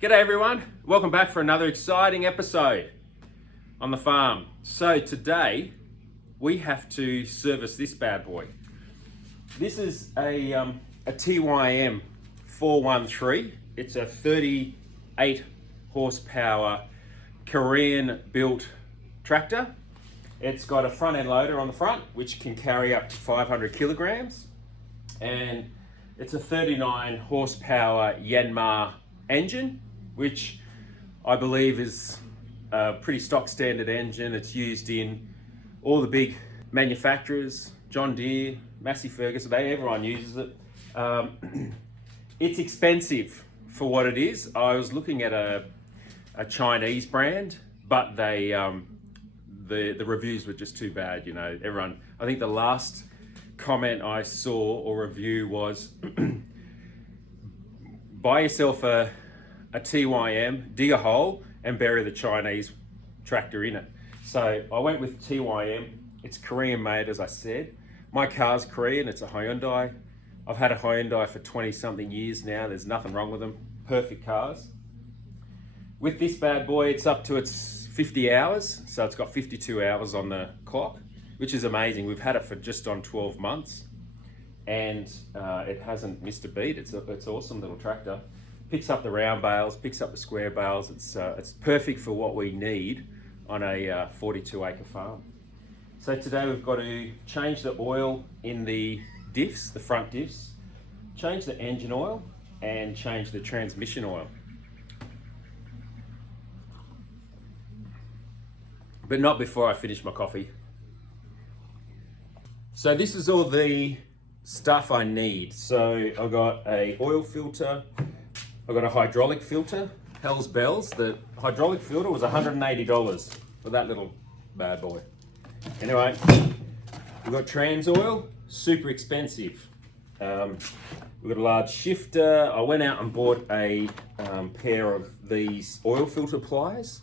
G'day everyone, welcome back for another exciting episode on the farm. So today we have to service this bad boy. This is a TYM413. It's a 38 horsepower Korean built tractor. It's got a front end loader on the front which can carry up to 500 kilograms, and it's a 39 horsepower Yanmar engine, which I believe is a pretty stock standard engine. It's used in all the big manufacturers, John Deere, Massey Ferguson, everyone uses it. It's expensive for what it is. I was looking at a Chinese brand, but the reviews were just too bad. You know, everyone, I think the last comment I saw or review was buy yourself a TYM, dig a hole and bury the Chinese tractor in it. So I went with TYM. It's Korean made, as I said. My car's Korean, it's a Hyundai. I've had a Hyundai for 20 something years now. There's nothing wrong with them. Perfect cars. With this bad boy, it's up to its 50 hours. So it's got 52 hours on the clock, which is amazing. We've had it for just on 12 months and it hasn't missed a beat. It's an awesome little tractor. Picks up the round bales, picks up the square bales. It's perfect for what we need on a 42 acre farm. So today we've got to change the oil in the diffs, the front diffs, change the engine oil and change the transmission oil. But not before I finish my coffee. So this is all the stuff I need. So I've got a oil filter, I've got a hydraulic filter, Hell's Bells. The hydraulic filter was $180 for that little bad boy. Anyway, we've got trans oil, super expensive. We've got a large shifter. I went out and bought a pair of these oil filter pliers.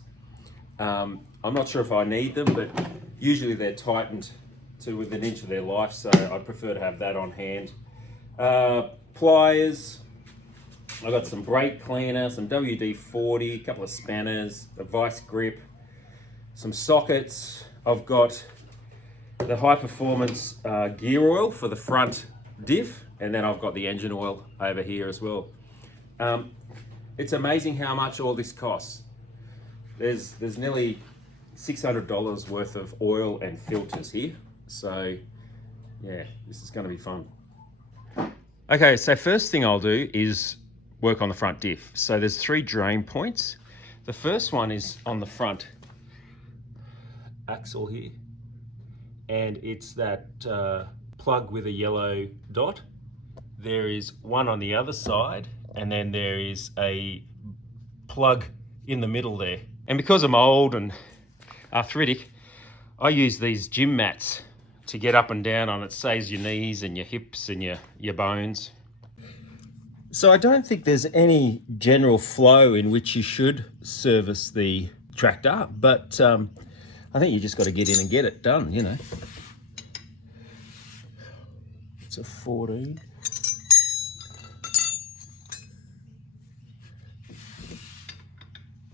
I'm not sure if I need them, but usually they're tightened to within an inch of their life, so I prefer to have that on hand. Pliers. I've got some brake cleaner, some WD-40, a couple of spanners, a vice grip, some sockets. I've got the high performance gear oil for the front diff, and then I've got the engine oil over here as well. It's amazing how much all this costs. There's nearly $600 worth of oil and filters here. So yeah, this is going to be fun. Okay, so first thing I'll do is work on the front diff. So there's 3 drain points. The first one is on the front axle here, and it's that plug with a yellow dot. There is one on the other side, and then there is a plug in the middle there. And because I'm old and arthritic, I use these gym mats to get up and down on. It saves your knees and your hips and your bones. So I don't think there's any general flow in which you should service the tractor, but I think you just got to get in and get it done, you know. It's a 14.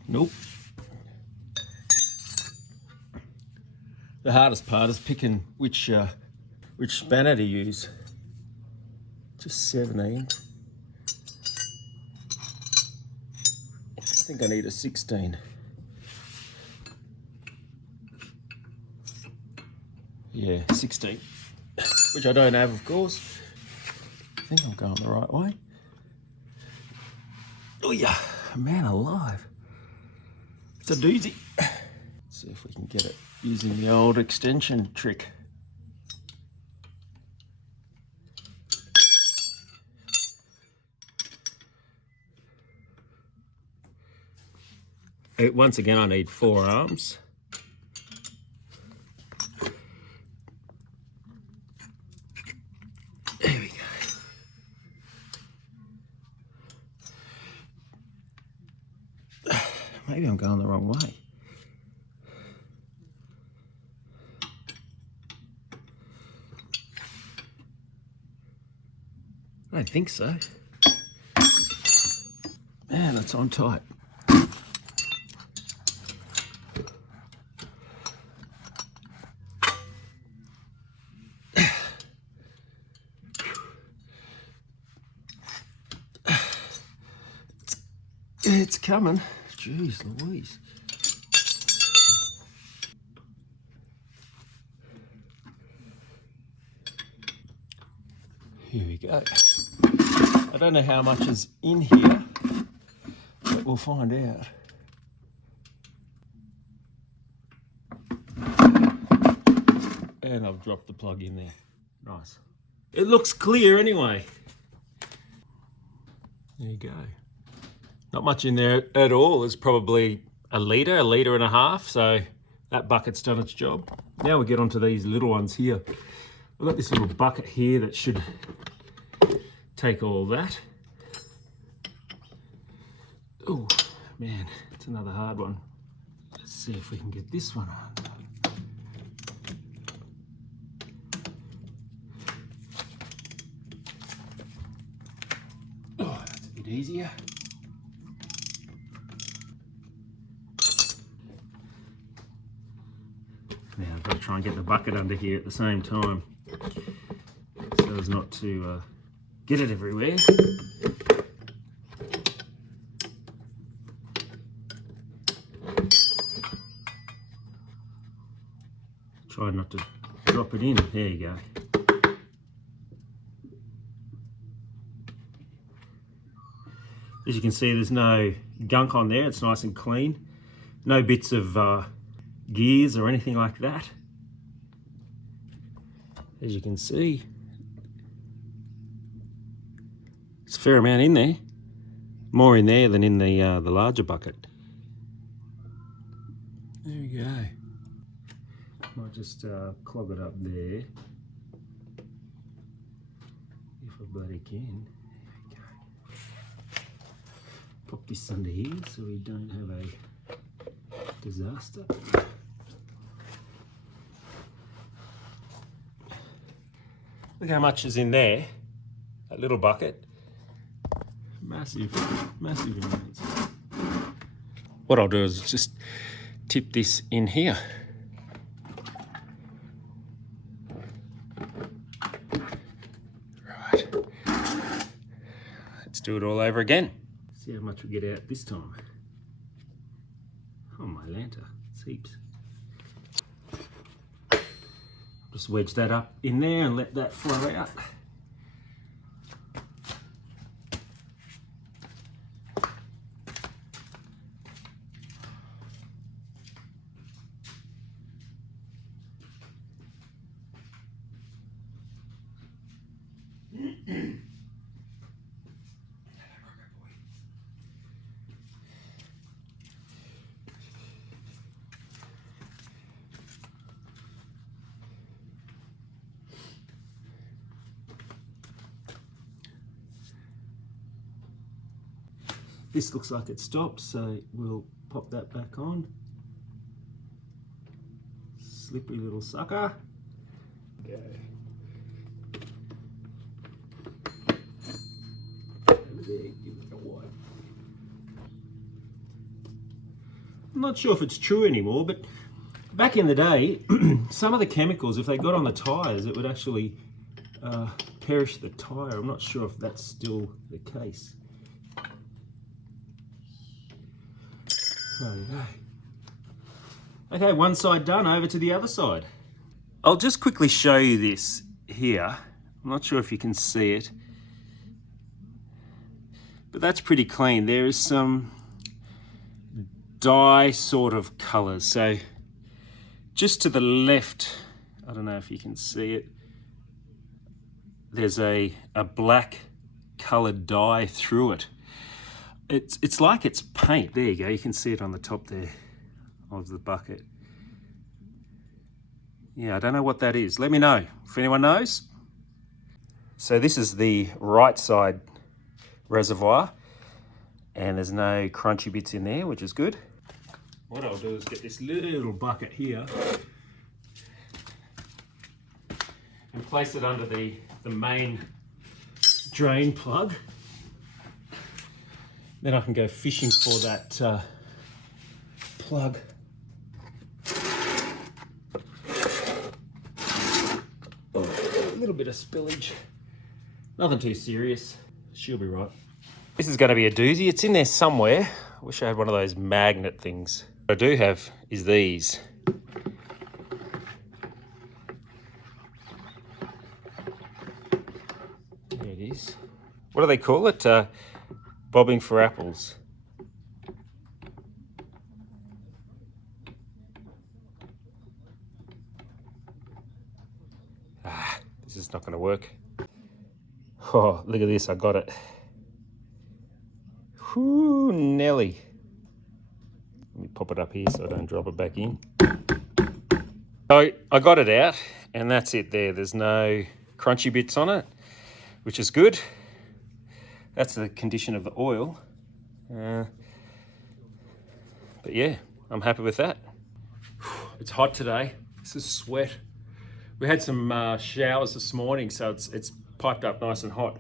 Nope. The hardest part is picking which spanner to use. Just 17. I think I need a 16. Yeah, 16. Which I don't have, of course. I think I'm going the right way. Oh yeah, man alive. It's a doozy. Let's see if we can get it using the old extension trick. Once again, I need 4 arms. There we go. Maybe I'm going the wrong way. I don't think so. Man, it's on tight. It's coming. Jeez Louise. Here we go. I don't know how much is in here, but we'll find out. And I've dropped the plug in there. Nice. It looks clear anyway. There you go. Not much in there at all. It's probably a litre and a half. So that bucket's done its job. Now we get onto these little ones here. I've got this little bucket here that should take all that. Oh man, it's another hard one. Let's see if we can get this one on. Oh, that's a bit easier. Now I've got to try and get the bucket under here at the same time, so as not to get it everywhere. Try not to drop it in. There you go. As you can see, there's no gunk on there. It's nice and clean. No bits of gears or anything like that. As you can see, it's a fair amount in there. More in there than in the larger bucket. There we go. Might just clog it up there. If I bloody can. There we go. Pop this under here so we don't have a disaster. Look how much is in there. That little bucket. Massive, massive amounts. What I'll do is just tip this in here. Right. Let's do it all over again. See how much we get out this time. Oh my lanta, it's heaps. Just wedge that up in there and let that flow out. This looks like it stopped, so we'll pop that back on. Slippery little sucker. Go. Over there, give it a wipe. I'm not sure if it's true anymore, but back in the day, some of the chemicals, if they got on the tyres, it would actually perish the tyre. I'm not sure if that's still the case. Okay, one side done, over to the other side. I'll just quickly show you this here. I'm not sure if you can see it, but that's pretty clean. There is some dye sort of colours. So just to the left, I don't know if you can see it, there's a black coloured dye through it. It's like it's paint. There you go, you can see it on the top there of the bucket. Yeah, I don't know what that is. Let me know if anyone knows. So this is the right side reservoir, and there's no crunchy bits in there, which is good. What I'll do is get this little bucket here and place it under the main drain plug. Then I can go fishing for that plug. Oh, a little bit of spillage. Nothing too serious. She'll be right. This is going to be a doozy. It's in there somewhere. I wish I had one of those magnet things. What I do have is these. There it is. What do they call it? Bobbing for apples. This is not going to work. Oh, look at this, I got it. Whoo, Nelly. Let me pop it up here so I don't drop it back in. So I got it out, and that's it there. There's no crunchy bits on it, which is good. That's the condition of the oil. But yeah, I'm happy with that. It's hot today. This is sweat. We had some showers this morning, so it's piped up nice and hot.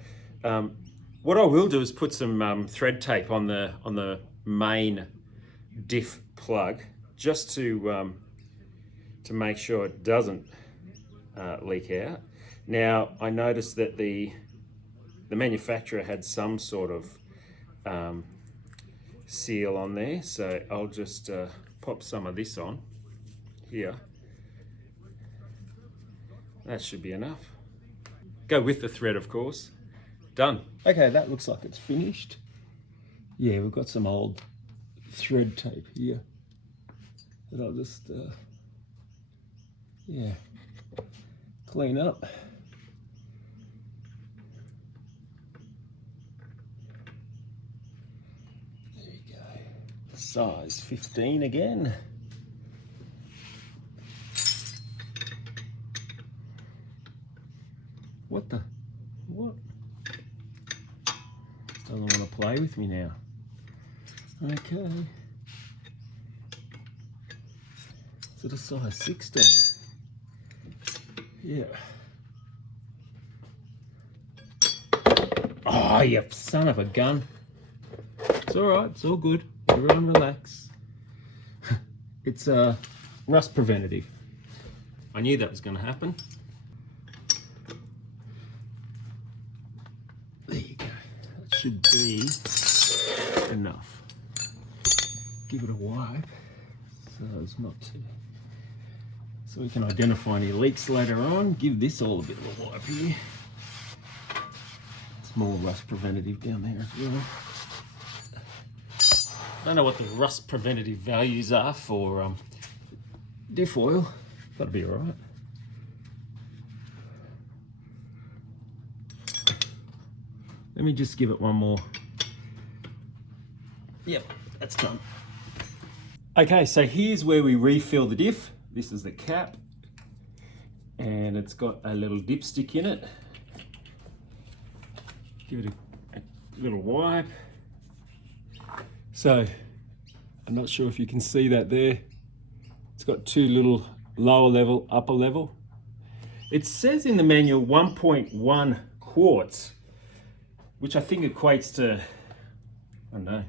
What I will do is put some thread tape on the main diff plug, just to make sure it doesn't leak out. Now I noticed that the manufacturer had some sort of seal on there, so I'll just pop some of this on here. That should be enough. Go with the thread, of course. Done. Okay, that looks like it's finished. Yeah, we've got some old thread tape here that I'll just yeah, clean up. There you go. Size 15 again. What the? What? Doesn't want to play with me now. Okay. Is it a size 16? Yeah. Oh, you son of a gun. It's all right. It's all good. Everyone relax. It's a rust preventative. I knew that was going to happen. There you go. That should be enough. Give it a wipe so it's not too... So we can identify any leaks later on. Give this all a bit of a wipe here. It's more rust preventative down there as well. I don't know what the rust preventative values are for diff oil. That'll be all right. Let me just give it one more. Yep, that's done. Okay, so here's where we refill the diff. This is the cap, and it's got a little dipstick in it. Give it a little wipe. So, I'm not sure if you can see that there. It's got two little lower level, upper level. It says in the manual 1.1 quarts, which I think equates to, I don't know,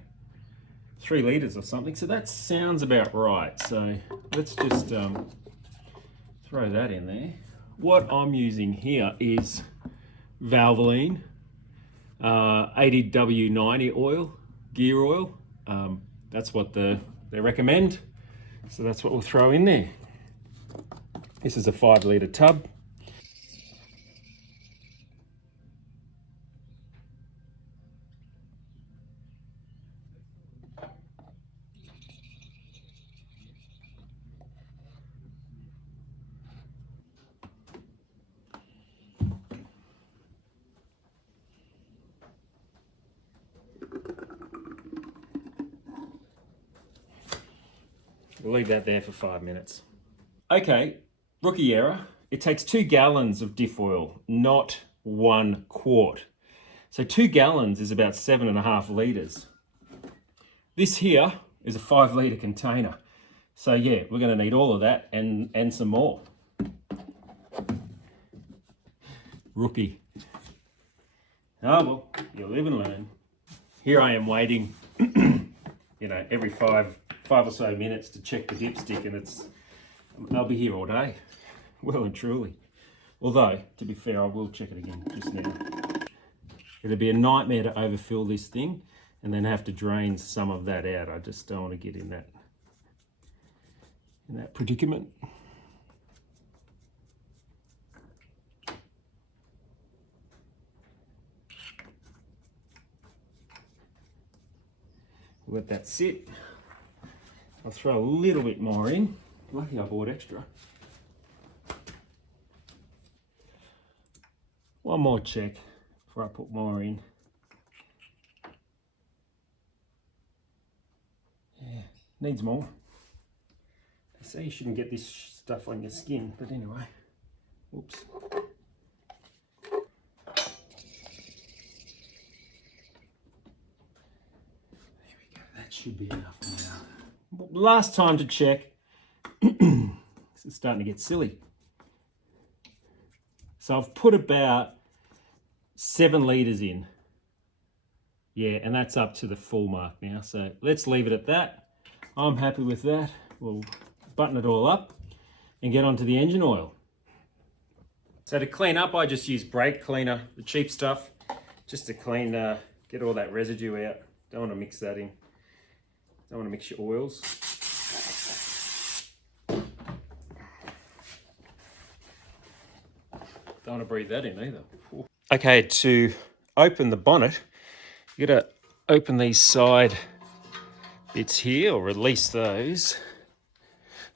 3 litres or something. So that sounds about right. So let's just throw that in there. What I'm using here is Valvoline 80W90 oil, gear oil. That's what they recommend. So that's what we'll throw in there. This is a 5 litre tub. We'll leave that there for 5 minutes. Okay, rookie error. It takes 2 gallons of diff oil, not 1 quart. So 2 gallons is about 7.5 litres. This here is a 5 litre container. So yeah, we're gonna need all of that and some more. Rookie. Oh well, you live and learn. Here I am waiting, you know, every five or so minutes to check the dipstick, and I'll be here all day, well and truly. Although, to be fair, I will check it again just now. It'd be a nightmare to overfill this thing and then have to drain some of that out. I just don't want to get in that predicament. Let that sit. I'll throw a little bit more in. Lucky I bought extra. One more check before I put more in. Yeah, needs more. They say you shouldn't get this stuff on your skin, but anyway. Oops. Should be enough now. Last time to check. This is starting to get silly. So I've put about 7 litres in. Yeah, and that's up to the full mark now. So let's leave it at that. I'm happy with that. We'll button it all up and get onto the engine oil. So to clean up, I just use brake cleaner, the cheap stuff, just to clean, get all that residue out. Don't want to mix that in. Don't want to mix your oils. Don't want to breathe that in either. Okay, to open the bonnet, you got to open these side bits here, or release those.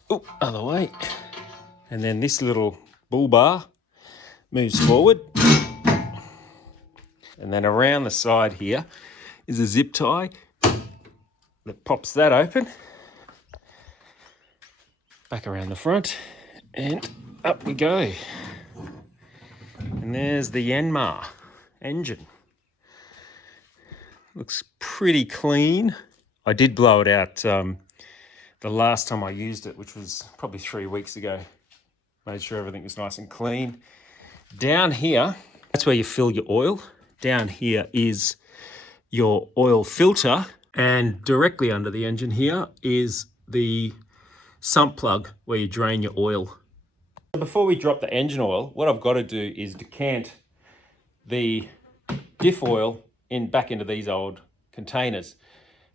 Oh, other way. And then this little bull bar moves forward. And then around the side here is a zip tie that pops that open. Back around the front and up we go. And there's the Yanmar engine. Looks pretty clean. I did blow it out the last time I used it, which was probably 3 weeks ago. Made sure everything was nice and clean. Down here, that's where you fill your oil. Down here is your oil filter, and directly under the engine here is the sump plug where you drain your oil. Before we drop the engine oil, what I've got to do is decant the diff oil back into these old containers,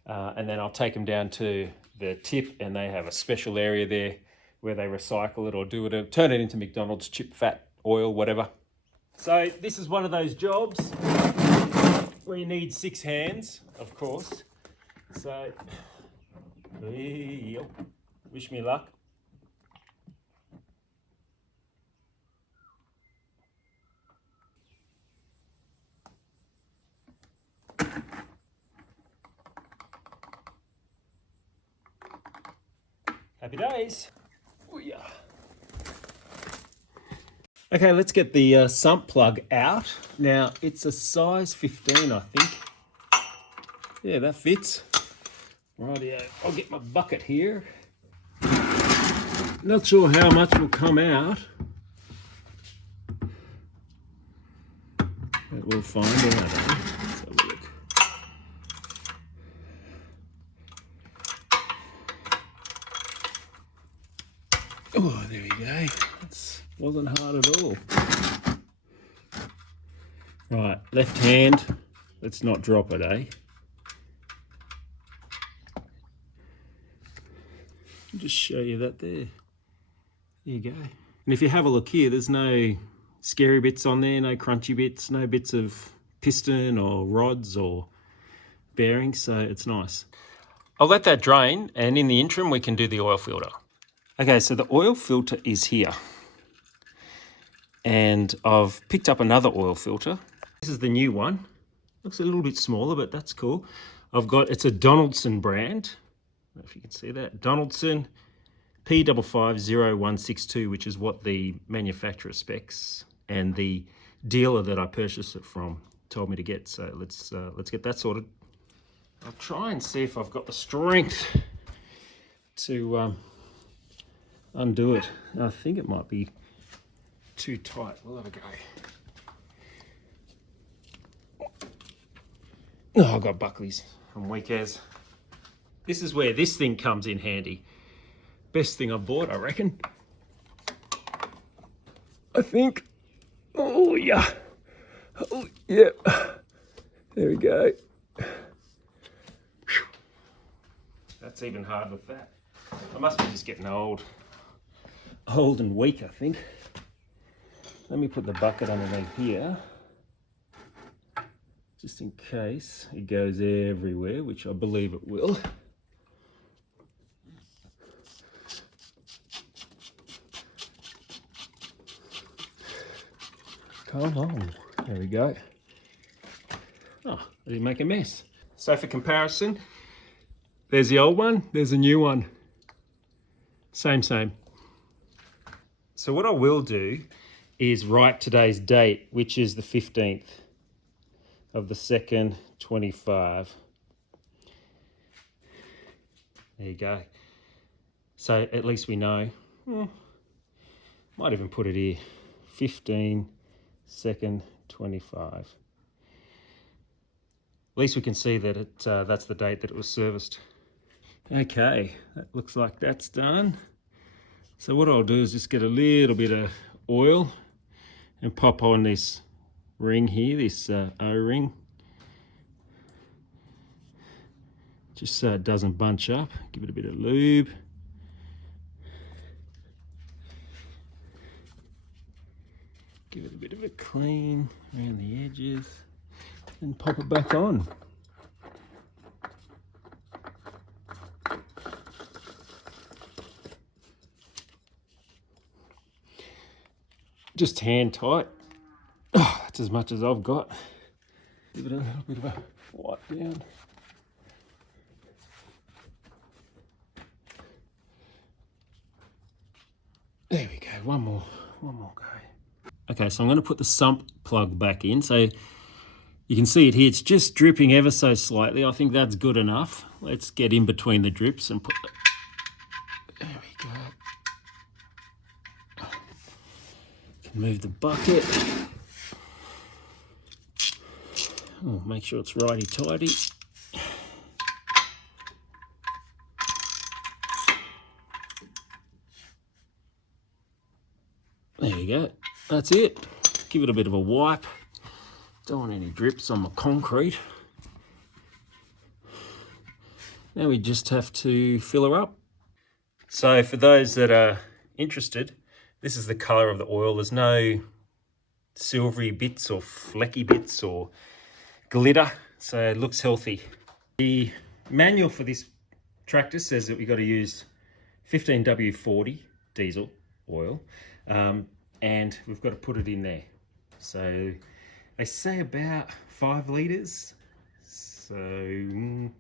and then I'll take them down to the tip, and they have a special area there where they recycle it or do it, turn it into McDonald's chip fat oil, whatever. So this is one of those jobs where you need 6 hands, of course. So, wish me luck. Happy days. Oh, yeah. Okay, let's get the sump plug out. Now, it's a size 15, I think. Yeah, that fits. Rightio, I'll get my bucket here. Not sure how much will come out, but we'll find out. Let's have a look. Oh, there we go. That wasn't hard at all. Right, left hand. Let's not drop it, eh? I'll just show you that there. There you go. And if you have a look here, there's no scary bits on there, no crunchy bits, no bits of piston or rods or bearings, so it's nice. I'll let that drain, and in the interim we can do the oil filter. Okay, so the oil filter is here. And I've picked up another oil filter. This is the new one. Looks a little bit smaller, but that's cool. It's a Donaldson brand. I don't know if you can see that. Donaldson P550-162, which is what the manufacturer specs and the dealer that I purchased it from told me to get. So let's get that sorted. I'll try and see if I've got the strength to undo it. I think it might be too tight. We'll have a go. Oh, I've got Buckley's. I'm weak as. This is where this thing comes in handy. Best thing I've bought, I reckon. I think. Oh, yeah. Oh, yeah. There we go. that's even hard with that. I must be just getting old and weak, I think. Let me put the bucket underneath here, just in case it goes everywhere, which I believe it will. Come on, there we go. Oh, I didn't make a mess. So for comparison, there's the old one, there's a new one. Same. So what I will do is write today's date, which is the 15th of the 2nd, 25. There you go. So at least we know. Might even put it here, 15, 2nd, 25. At least we can see that that's the date that it was serviced. Okay, that looks like that's done. So what I'll do is just get a little bit of oil and pop on this ring here, this O-ring, just so it doesn't bunch up. Give it a bit of lube. Give it a bit of a clean around the edges and pop it back on. Just hand tight. Oh, that's as much as I've got. Give it a little bit of a wipe down. There we go, one more go. Okay, so I'm going to put the sump plug back in. So you can see it here, it's just dripping ever so slightly. I think that's good enough. Let's get in between the drips and put the... There we go. Move the bucket. Oh, make sure it's righty-tighty. There you go. That's it. Give it a bit of a wipe. Don't want any drips on my concrete. Now we just have to fill her up. So for those that are interested, this is the colour of the oil. There's no silvery bits or flecky bits or glitter, so it looks healthy. The manual for this tractor says that we've got to use 15W40 diesel oil, and we've got to put it in there. So they say about 5 litres, so who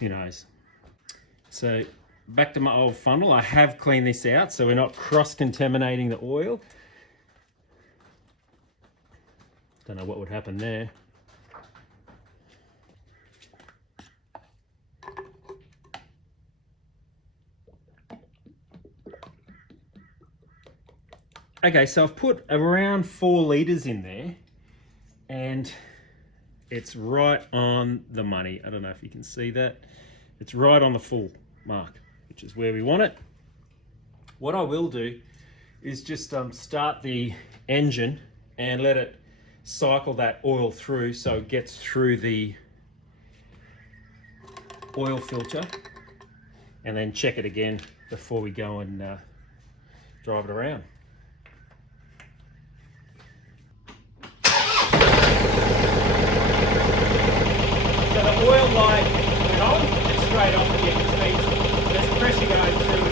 knows. So back to my old funnel. I have cleaned this out so we're not cross-contaminating the oil. Don't know what would happen there. Okay, so I've put around 4 litres in there and it's right on the money. I don't know if you can see that. It's right on the full mark, which is where we want it. What I will do is just start the engine and let it cycle that oil through so it gets through the oil filter, and then check it again before we go and drive it around. So the oil light went on and straight off again, which means there's pressure going through,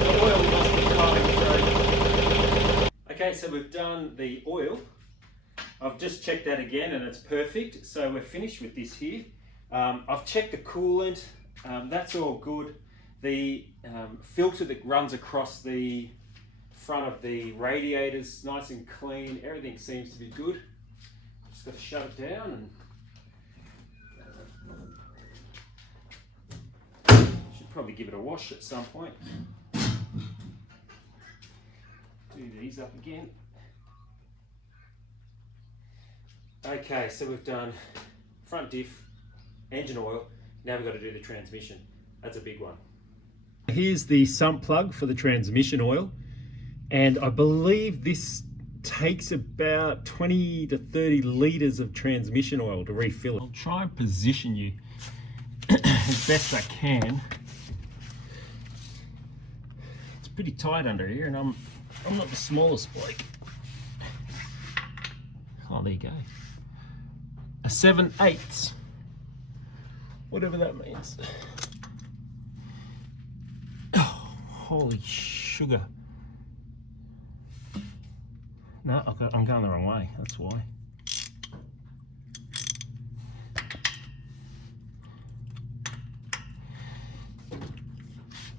the oil must be flowing through. Okay, so we've done the oil. I've just checked that again and it's perfect. So we're finished with this here. I've checked the coolant, that's all good. The filter that runs across the front of the radiator's nice and clean. Everything seems to be good. Just got to shut it down and should probably give it a wash at some point. Do these up again. Okay, so we've done front diff, engine oil. Now we've got to do the transmission. That's a big one. Here's the sump plug for the transmission oil, and I believe this takes about 20 to 30 litres of transmission oil to refill it. I'll try and position you as best I can pretty tight under here, and I'm not the smallest bloke. Oh, there you go. A 7/8, whatever that means. Oh, holy sugar. No, I'm going the wrong way, that's why.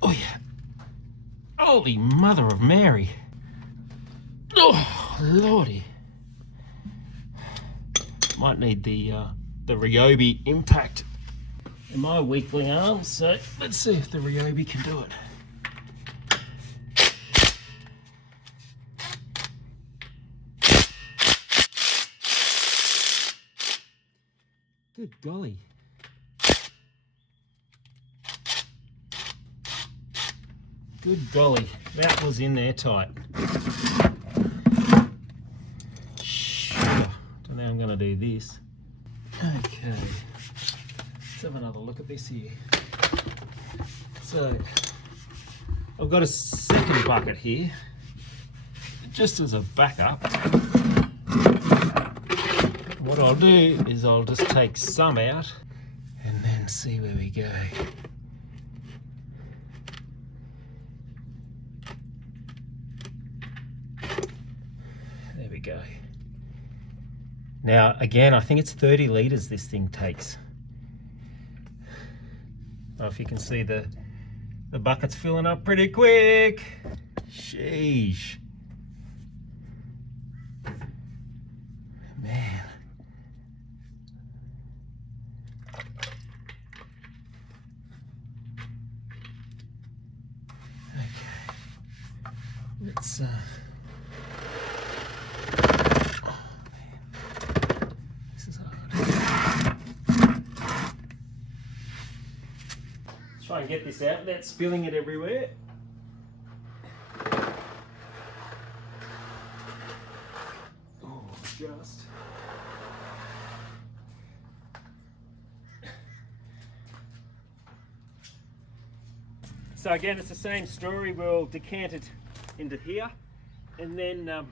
Oh yeah. Holy Mother of Mary. Oh, Lordy. Might need the Ryobi impact in my weakling arm, so let's see if the Ryobi can do it. Good golly. Good golly, that was in there tight. Sugar. So now I'm going to do this. Okay, let's have another look at this here. So, I've got a second bucket here, just as a backup. What I'll do is I'll just take some out and then see where we go. There we go. Now again, I think it's 30 litres this thing takes. Oh, if you can see the bucket's filling up pretty quick. Sheesh. Man. Okay. Let's try and get this out without spilling it everywhere. Oh, just. So again, it's the same story. We'll decant it into here and then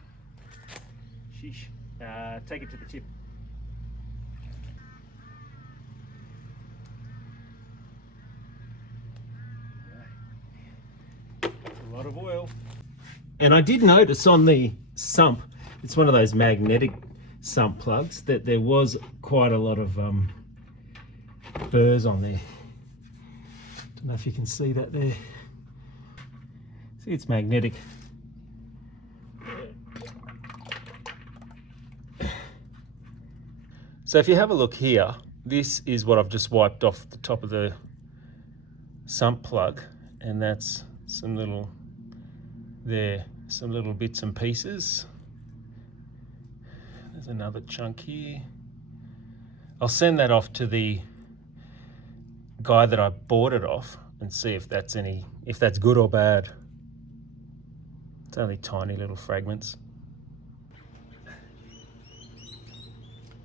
take it to the tip. A lot of oil. And I did notice on the sump, it's one of those magnetic sump plugs, that there was quite a lot of burrs on there. Don't know if you can see that there. See, it's magnetic. So if you have a look here, this is what I've just wiped off the top of the sump plug, and that's some little bits and pieces. There's another chunk here. I'll send that off to the guy that I bought it off and see if that's good or bad. It's only tiny little fragments.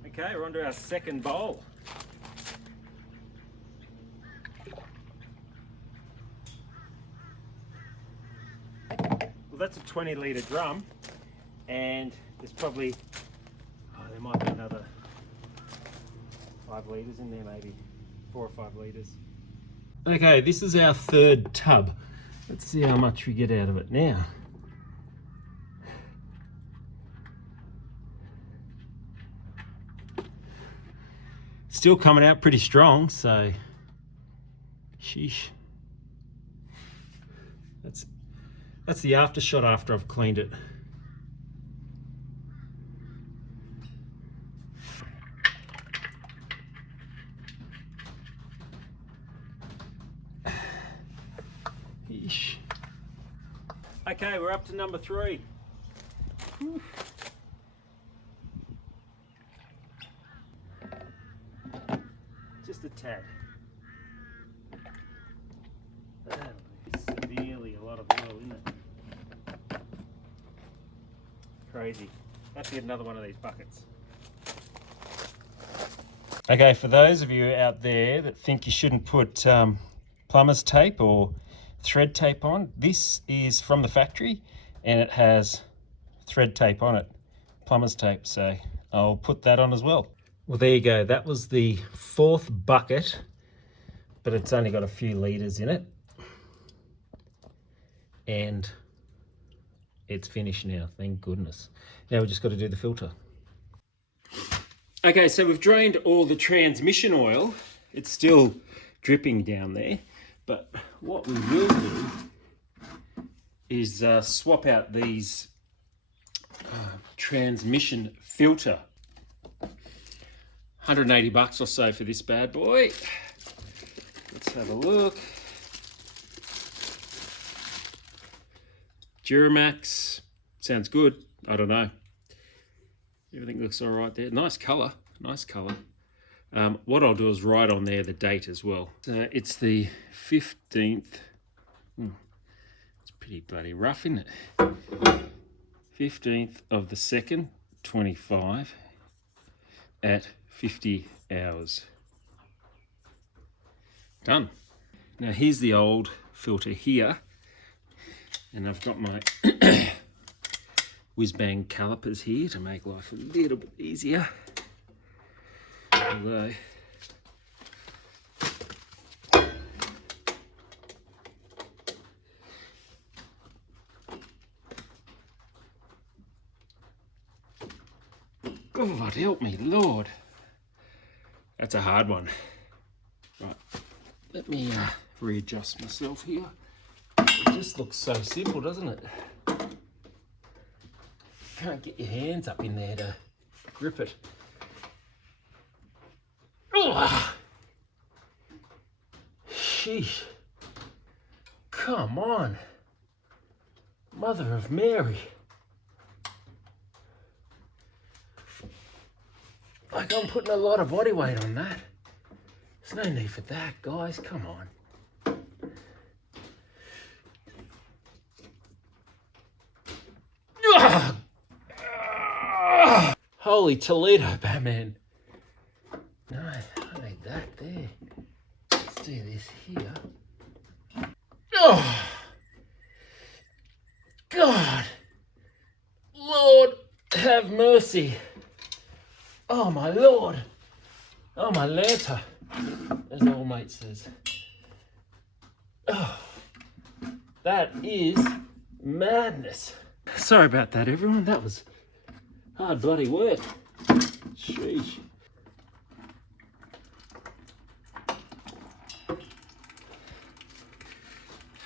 Okay, we're on to our second bowl. Well, that's a 20 litre drum, and there's probably, there might be another 5 litres in there, maybe 4 or 5 litres. Okay, this is our third tub. Let's see how much we get out of it now. Still coming out pretty strong, so sheesh. That's the after shot after I've cleaned it. Yeesh. Okay, we're up to number 3. Whew. Just a tad. That'll be severely a lot of oil, isn't it? Crazy. Have to get another one of these buckets. Okay, for those of you out there that think you shouldn't put plumber's tape or thread tape on. This is from the factory and it has thread tape on it, plumber's tape, so I'll put that on as well. Well, there you go. That was the 4th bucket, but it's only got a few litres in it. And it's finished now, thank goodness. Now we've just got to do the filter. Okay, so we've drained all the transmission oil. It's still dripping down there, but what we will do is swap out these transmission filter. 180 bucks or so for this bad boy. Let's have a look. Duramax, sounds good. I don't know. Everything looks all right there. Nice colour, nice colour. What I'll do is write on there the date as well. It's the 15th. It's pretty bloody rough, isn't it? 15th of the 2nd, 25 at 50 hours. Done. Now here's the old filter here. And I've got my whiz-bang calipers here to make life a little bit easier. Although, God help me, Lord. That's a hard one. Right, let me readjust myself here. It just looks so simple, doesn't it? Can't get your hands up in there to grip it. Oh, sheesh. Come on. Mother of Mary. Like, I'm putting a lot of body weight on that. There's no need for that, guys. Come on. Holy Toledo, Batman. No, I need that there. Let's do this here. Oh, God. Lord, have mercy. Oh, my Lord. Oh, my Lanta, as old mate says. Oh, that is madness. Sorry about that, everyone. That was hard bloody work. Sheesh.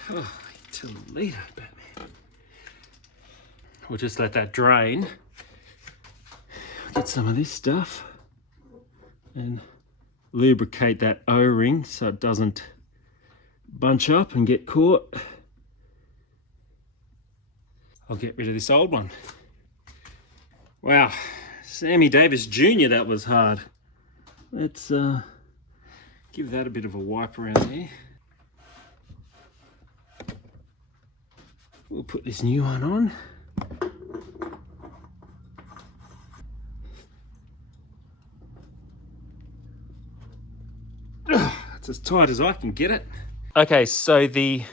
Holy Toledo, Batman. We'll just let that drain. Get some of this stuff and lubricate that O-ring so it doesn't bunch up and get caught. I'll get rid of this old one. Wow, Sammy Davis Jr., that was hard. Let's give that a bit of a wipe around there. We'll put this new one on. That's as tight as I can get it. Okay, so the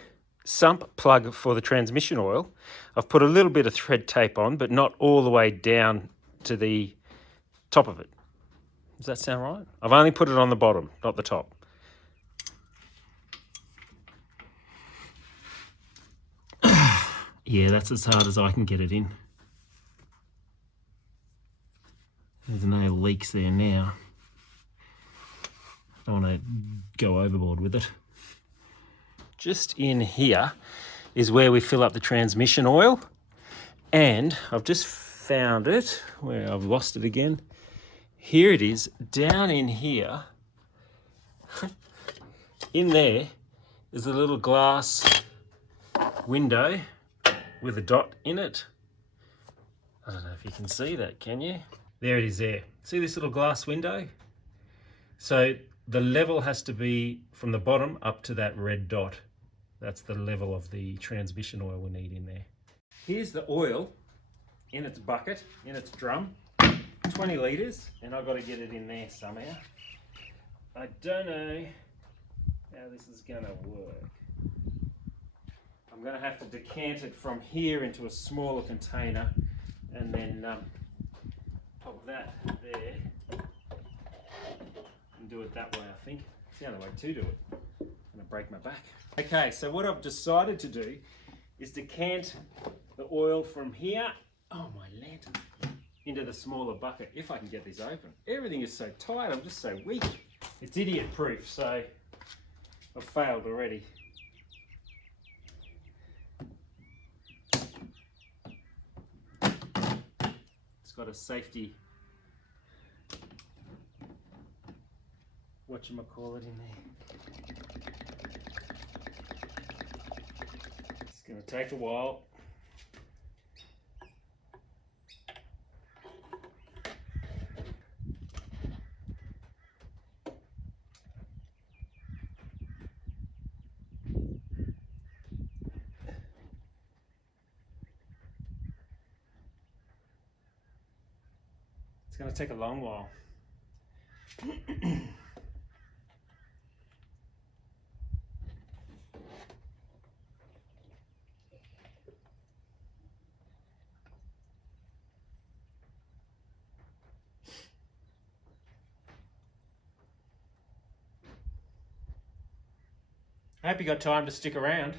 sump plug for the transmission oil, I've put a little bit of thread tape on, but not all the way down to the top of it. Does that sound right? I've only put it on the bottom, not the top. Yeah, that's as hard as I can get it in. There's no leaks there now. I don't want to go overboard with it. Just in here is where we fill up the transmission oil. And I've just found it, where I've lost it again. Here it is, down in here. In there is a little glass window with a dot in it. I don't know if you can see that, can you? There it is there. See this little glass window? So the level has to be from the bottom up to that red dot. That's the level of the transmission oil we need in there. Here's the oil in its bucket, in its drum, 20 litres, and I've got to get it in there somehow. I don't know how this is going to work. I'm going to have to decant it from here into a smaller container and then pop that there and do it that way, I think. It's the only way to do it. I'm going to break my back. Okay, so what I've decided to do is decant the oil from here, oh my lantern, into the smaller bucket, if I can get this open. Everything is so tight, I'm just so weak. It's idiot proof, so I've failed already. It's got a safety, whatchamacallit in there. It's gonna take a while. It's going to take a long while. I hope you got time to stick around.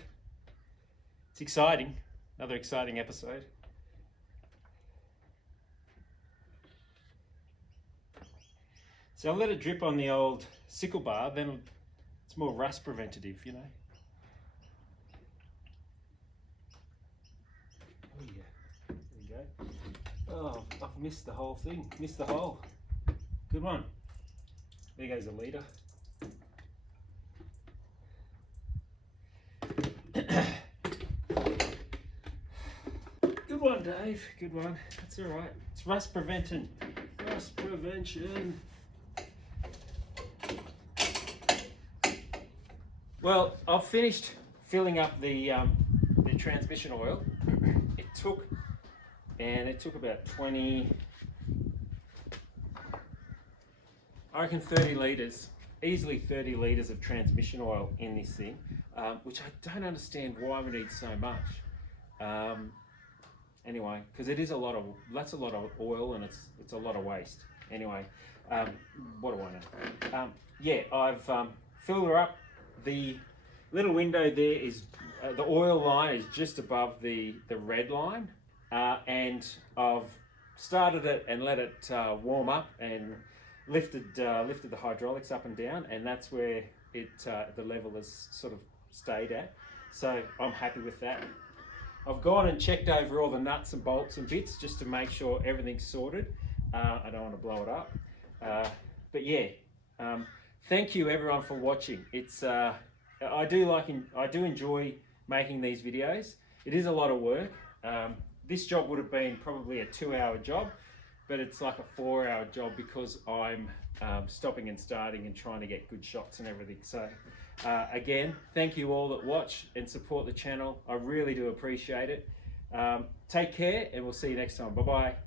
It's exciting. Another exciting episode. So I'll let it drip on the old sickle bar, then it's more rust preventative, you know. Oh yeah, there we go. Oh, I've missed the whole thing, missed the hole. Good one. There goes a leader. Good one, Dave, good one. That's all right. It's rust prevention. Rust prevention. Well, I've finished filling up the transmission oil. It took about 20, I reckon 30 litres, easily 30 litres of transmission oil in this thing, which I don't understand why we need so much. Anyway, because it is that's a lot of oil and it's a lot of waste. Anyway, what do I know? Yeah, I've filled her up. The little window there is, the oil line is just above the red line, and I've started it and let it warm up and lifted the hydraulics up and down, and that's where the level has sort of stayed at. So I'm happy with that. I've gone and checked over all the nuts and bolts and bits just to make sure everything's sorted. I don't want to blow it up, but yeah. Thank you everyone for watching. It's I do enjoy making these videos. It is a lot of work. This job would have been probably a 2-hour job, but it's like a 4-hour job because I'm stopping and starting and trying to get good shots and everything. So again, thank you all that watch and support the channel. I really do appreciate it. Take care and we'll see you next time. Bye bye.